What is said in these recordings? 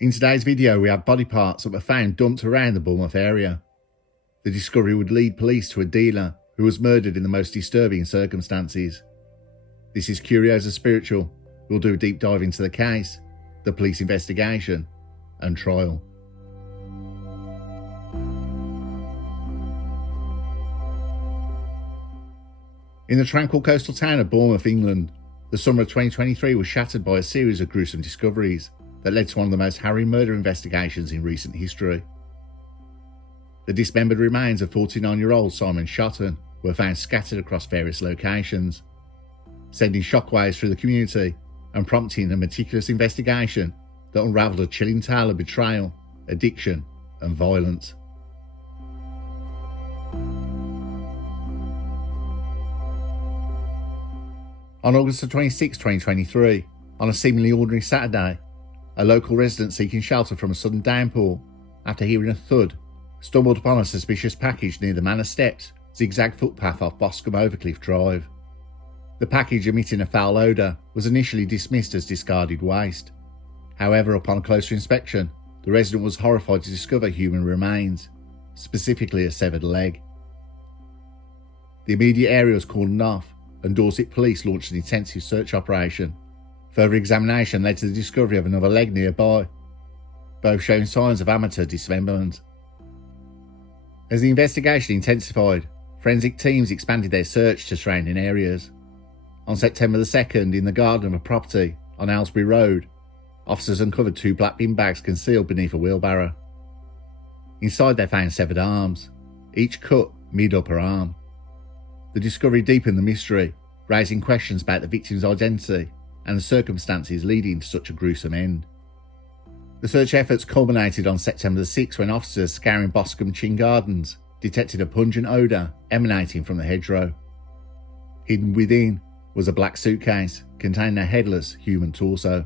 In today's video, we have body parts that were found dumped around the Bournemouth area. The discovery would lead police to a dealer who was murdered in the most disturbing circumstances. This is Curios and Spiritual. We'll do a deep dive into the case, the police investigation, and trial. In the tranquil coastal town of Bournemouth, England, the summer of 2023 was shattered by a series of gruesome discoveries that led to one of the most harrowing murder investigations in recent history. The dismembered remains of 49-year-old Simon Shotton were found scattered across various locations, sending shockwaves through the community and prompting a meticulous investigation that unravelled a chilling tale of betrayal, addiction, and violence. On August 26, 2023, on a seemingly ordinary Saturday, a local resident seeking shelter from a sudden downpour after hearing a thud stumbled upon a suspicious package near the Manor Steps zigzag footpath off Boscombe Overcliff Drive. The package, emitting a foul odour, was initially dismissed as discarded waste. However, upon closer inspection, the resident was horrified to discover human remains, specifically a severed leg. The immediate area was cordoned off, and Dorset police launched an intensive search operation. Further examination led to the discovery of another leg nearby, both showing signs of amateur dismemberment. As the investigation intensified, forensic teams expanded their search to surrounding areas. On September the 2nd, in the garden of a property on Aylesbury Road, officers uncovered 2 black bin bags concealed beneath a wheelbarrow. Inside they found severed arms, each cut mid-upper arm. The discovery deepened the mystery, raising questions about the victim's identity and the circumstances leading to such a gruesome end. The search efforts culminated on September the 6th when officers scouring Boscombe Chin Gardens detected a pungent odour emanating from the hedgerow. Hidden within was a black suitcase containing a headless human torso.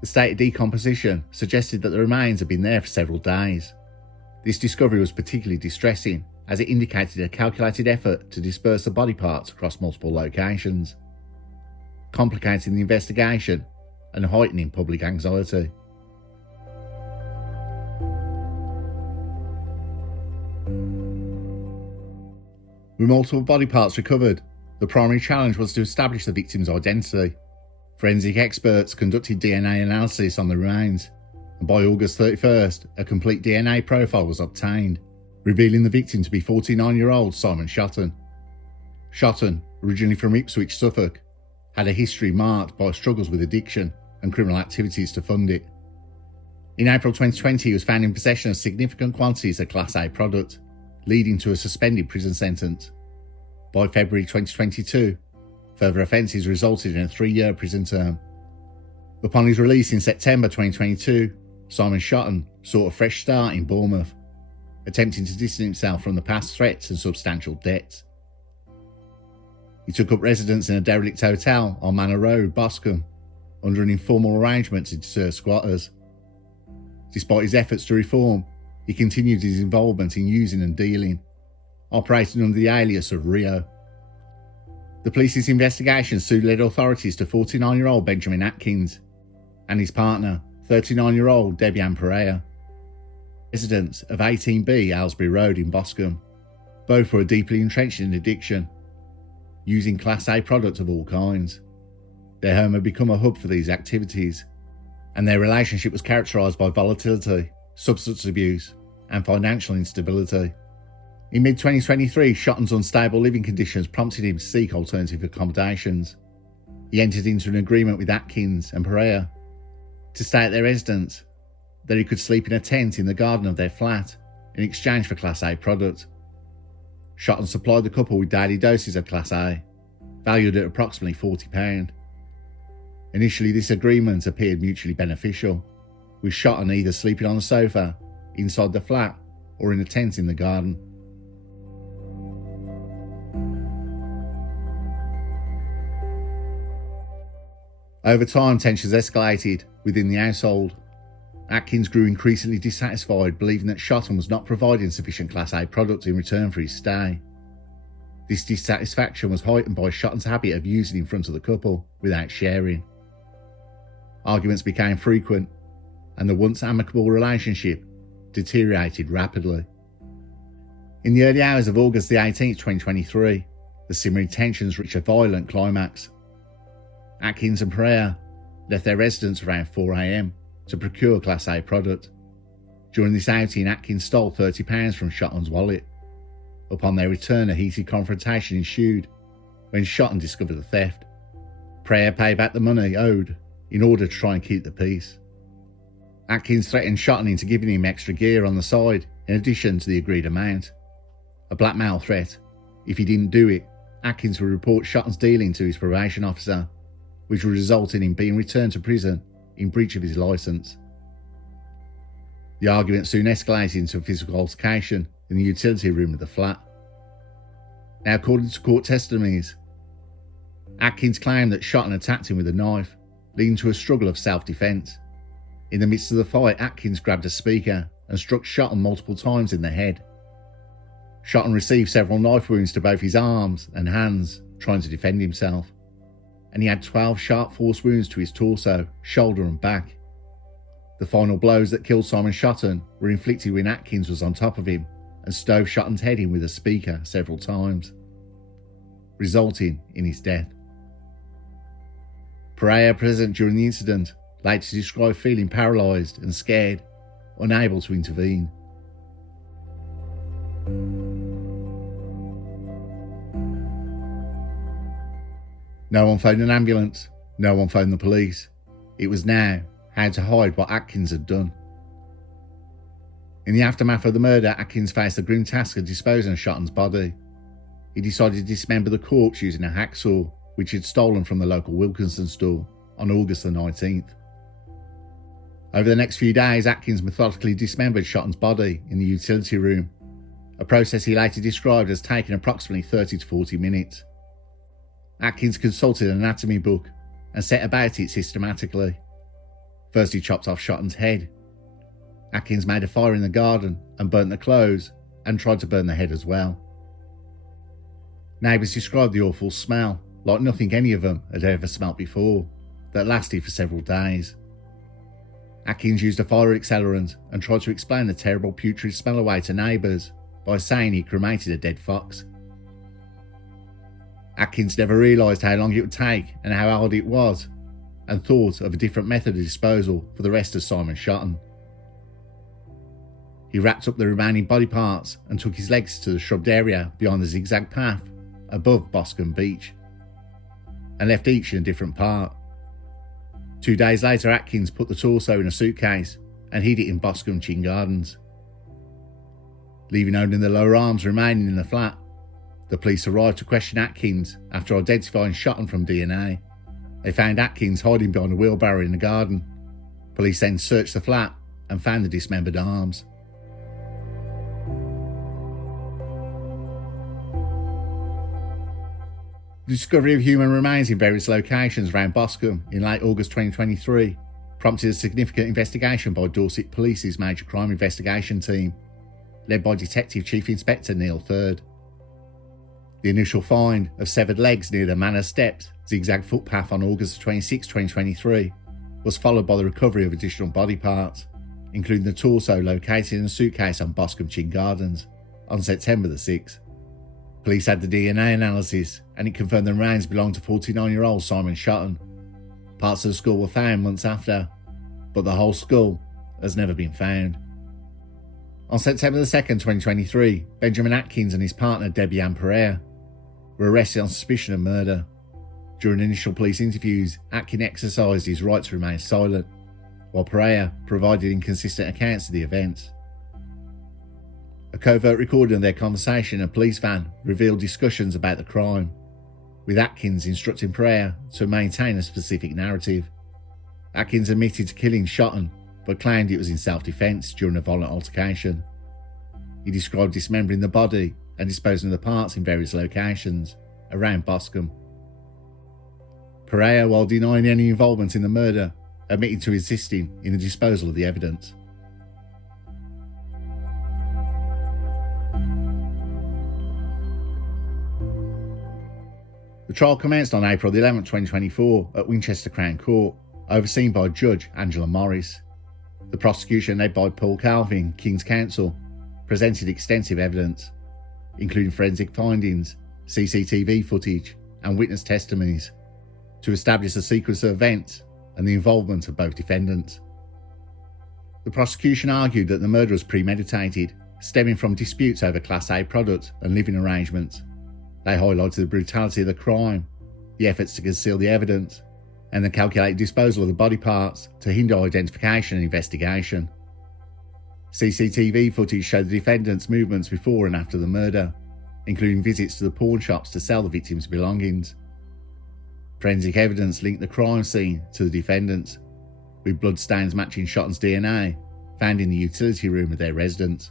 The state of decomposition suggested that the remains had been there for several days. This discovery was particularly distressing as it indicated a calculated effort to disperse the body parts across multiple locations, complicating the investigation and heightening public anxiety. With multiple body parts recovered, the primary challenge was to establish the victim's identity. Forensic experts conducted DNA analysis on the remains, and by August 31st, a complete DNA profile was obtained, revealing the victim to be 49-year-old Simon Shotton. Shotton, originally from Ipswich, Suffolk, had a history marked by struggles with addiction and criminal activities to fund it. In April 2020, he was found in possession of significant quantities of Class A product, leading to a suspended prison sentence. By February 2022, further offences resulted in a 3-year prison term. Upon his release in September 2022, Simon Shotton sought a fresh start in Bournemouth, attempting to distance himself from the past threats and substantial debts. He took up residence in a derelict hotel on Manor Road, Boscombe, under an informal arrangement to deter squatters. Despite his efforts to reform, he continued his involvement in using and dealing, operating under the alias of Rio. The police's investigation soon led authorities to 49-year-old Benjamin Atkins and his partner, 39-year-old Debbie Ann Pereira, residents of 18B Aylesbury Road in Boscombe. Both were deeply entrenched in addiction, using Class A product of all kinds. Their home had become a hub for these activities, and their relationship was characterised by volatility, substance abuse, and financial instability. In mid-2023, Shotton's unstable living conditions prompted him to seek alternative accommodations. He entered into an agreement with Atkins and Pereira to stay at their residence, that he could sleep in a tent in the garden of their flat in exchange for Class A product. Shotton supplied the couple with daily doses of Class A, valued at approximately £40. Initially, this agreement appeared mutually beneficial, with Shotton either sleeping on a sofa inside the flat or in a tent in the garden. Over time, tensions escalated within the household. Atkins grew increasingly dissatisfied, believing that Shotton was not providing sufficient Class A product in return for his stay. This dissatisfaction was heightened by Shotton's habit of using in front of the couple without sharing. Arguments became frequent, and the once amicable relationship deteriorated rapidly. In the early hours of August the 18th, 2023, the simmering tensions reached a violent climax. Atkins and Pereira left their residence around 4 a.m. to procure Class A product. During this outing, Atkins stole £30 from Shotton's wallet. Upon their return, a heated confrontation ensued when Shotton discovered the theft. Pereira paid back the money owed in order to try and keep the peace. Atkins threatened Shotton into giving him extra gear on the side in addition to the agreed amount. A blackmail threat. If he didn't do it, Atkins would report Shotton's dealing to his probation officer, which would result in him being returned to prison in breach of his licence. The argument soon escalated into a physical altercation in the utility room of the flat. Now, according to court testimonies, Atkins claimed that Shotton attacked him with a knife, leading to a struggle of self-defence. In the midst of the fight, Atkins grabbed a speaker and struck Shotton multiple times in the head. Shotton received several knife wounds to both his arms and hands, trying to defend himself, and he had 12 sharp force wounds to his torso, shoulder and back. The final blows that killed Simon Shotton were inflicted when Atkins was on top of him and stove Shotton's head in with a speaker several times, resulting in his death. Pereira, present during the incident, later described feeling paralysed and scared, unable to intervene. No one phoned an ambulance, no one phoned the police. It was now how to hide what Atkins had done. In the aftermath of the murder, Atkins faced the grim task of disposing of Shotton's body. He decided to dismember the corpse using a hacksaw, which he had stolen from the local Wilkinson store on August the 19th. Over the next few days, Atkins methodically dismembered Shotton's body in the utility room, a process he later described as taking approximately 30 to 40 minutes. Atkins consulted an anatomy book and set about it systematically. First, he chopped off Shotton's head. Atkins made a fire in the garden and burnt the clothes and tried to burn the head as well. Neighbours described the awful smell, like nothing any of them had ever smelt before, that lasted for several days. Atkins used a fire accelerant and tried to explain the terrible putrid smell away to neighbours by saying he cremated a dead fox. Atkins never realised how long it would take and how hard it was, and thought of a different method of disposal for the rest of Simon Shotton. He wrapped up the remaining body parts and took his legs to the shrubbed area beyond the zigzag path above Boscombe Beach, and left each in a different part. 2 days later, Atkins put the torso in a suitcase and hid it in Boscombe Chin Gardens. Leaving only the lower arms remaining in the flat, the police arrived to question Atkins after identifying Shotton from DNA. They found Atkins hiding behind a wheelbarrow in the garden. Police then searched the flat and found the dismembered arms. The discovery of human remains in various locations around Boscombe in late August 2023 prompted a significant investigation by Dorset Police's Major Crime Investigation Team, led by Detective Chief Inspector Neil Third. The initial find of severed legs near the Manor Steps zigzag footpath on August 26, 2023 was followed by the recovery of additional body parts, including the torso located in a suitcase on Boscombe Chin Gardens on September the 6th. Police had the DNA analysis and it confirmed the remains belonged to 49-year-old Simon Shotton. Parts of the skull were found months after, but the whole skull has never been found. On September the 2nd, 2023, Benjamin Atkins and his partner Debbie Ann Pereira were arrested on suspicion of murder. During initial police interviews, Atkins exercised his right to remain silent, while Pereira provided inconsistent accounts of the events. A covert recording of their conversation in a police van revealed discussions about the crime, with Atkins instructing Pereira to maintain a specific narrative. Atkins admitted to killing Shotton, but claimed it was in self-defence during a violent altercation. He described dismembering the body and disposing of the parts in various locations around Boscombe. Pereira, while denying any involvement in the murder, admitted to assisting in the disposal of the evidence. The trial commenced on April 11, 2024 at Winchester Crown Court, overseen by Judge Angela Morris. The prosecution, led by Paul Calvin, King's Counsel, presented extensive evidence, including forensic findings, CCTV footage, and witness testimonies, to establish the sequence of events and the involvement of both defendants. The prosecution argued that the murder was premeditated, stemming from disputes over Class A product and living arrangements. They highlighted the brutality of the crime, the efforts to conceal the evidence, and the calculated disposal of the body parts to hinder identification and investigation. CCTV footage showed the defendants' movements before and after the murder, including visits to the pawn shops to sell the victims' belongings. Forensic evidence linked the crime scene to the defendants, with bloodstains matching Shotton's DNA found in the utility room of their residence.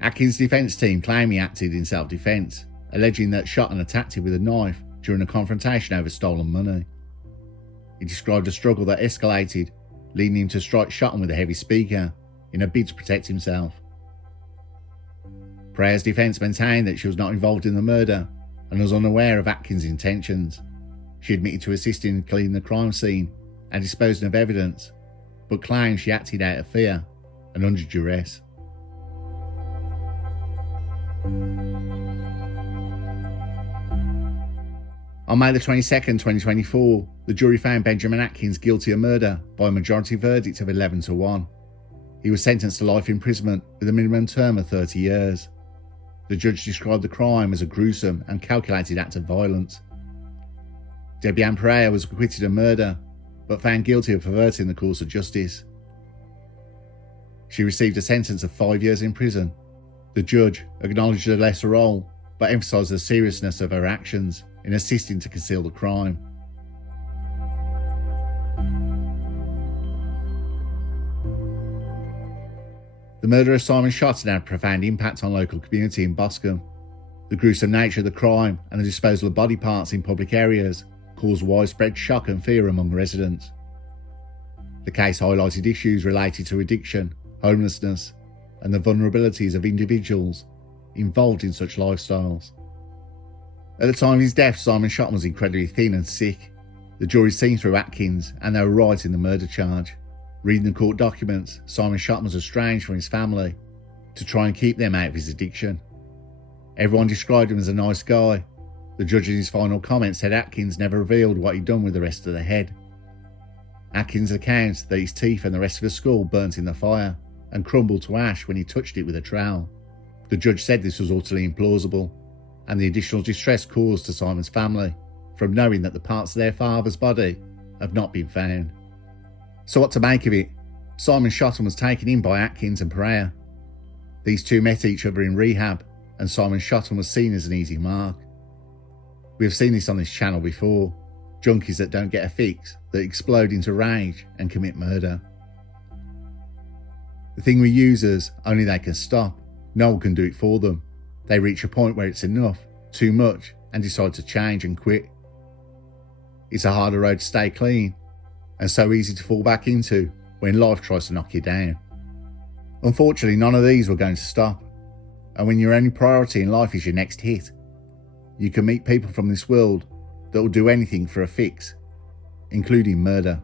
Atkins' defence team claimed he acted in self-defence, alleging that Shotton attacked him with a knife during a confrontation over stolen money. He described a struggle that escalated, leading him to strike Shotton with a heavy speaker in a bid to protect himself. Prayer's defence maintained that she was not involved in the murder and was unaware of Atkins' intentions. She admitted to assisting in cleaning the crime scene and disposing of evidence, but claimed she acted out of fear and under duress. On May 22, 2024, the jury found Benjamin Atkins guilty of murder by a majority verdict of 11-1. He was sentenced to life imprisonment with a minimum term of 30 years. The judge described the crime as a gruesome and calculated act of violence. Debbie Ann Pereira was acquitted of murder, but found guilty of perverting the course of justice. She received a sentence of 5 years in prison. The judge acknowledged her lesser role, but emphasised the seriousness of her actions in assisting to conceal the crime. The murder of Simon Shotton had a profound impact on the local community in Boscombe. The gruesome nature of the crime and the disposal of body parts in public areas caused widespread shock and fear among residents. The case highlighted issues related to addiction, homelessness, and the vulnerabilities of individuals involved in such lifestyles. At the time of his death, Simon Shotton was incredibly thin and sick. The jury seen through Atkins and they were right in the murder charge. Reading the court documents, Simon Shotton was estranged from his family to try and keep them out of his addiction. Everyone described him as a nice guy. The judge in his final comment said Atkins never revealed what he'd done with the rest of the head. Atkins accounts that his teeth and the rest of his skull burnt in the fire and crumbled to ash when he touched it with a trowel. The judge said this was utterly implausible, and the additional distress caused to Simon's family from knowing that the parts of their father's body have not been found. So what to make of it? Simon Shotton was taken in by Atkins and Pereira. These two met each other in rehab, and Simon Shotton was seen as an easy mark. We have seen this on this channel before, junkies that don't get a fix, that explode into rage and commit murder. The thing with users, only they can stop. No one can do it for them. They reach a point where it's enough, too much, and decide to change and quit. It's a harder road to stay clean, and so easy to fall back into when life tries to knock you down. Unfortunately, none of these were going to stop, and when your only priority in life is your next hit, you can meet people from this world that will do anything for a fix, including murder.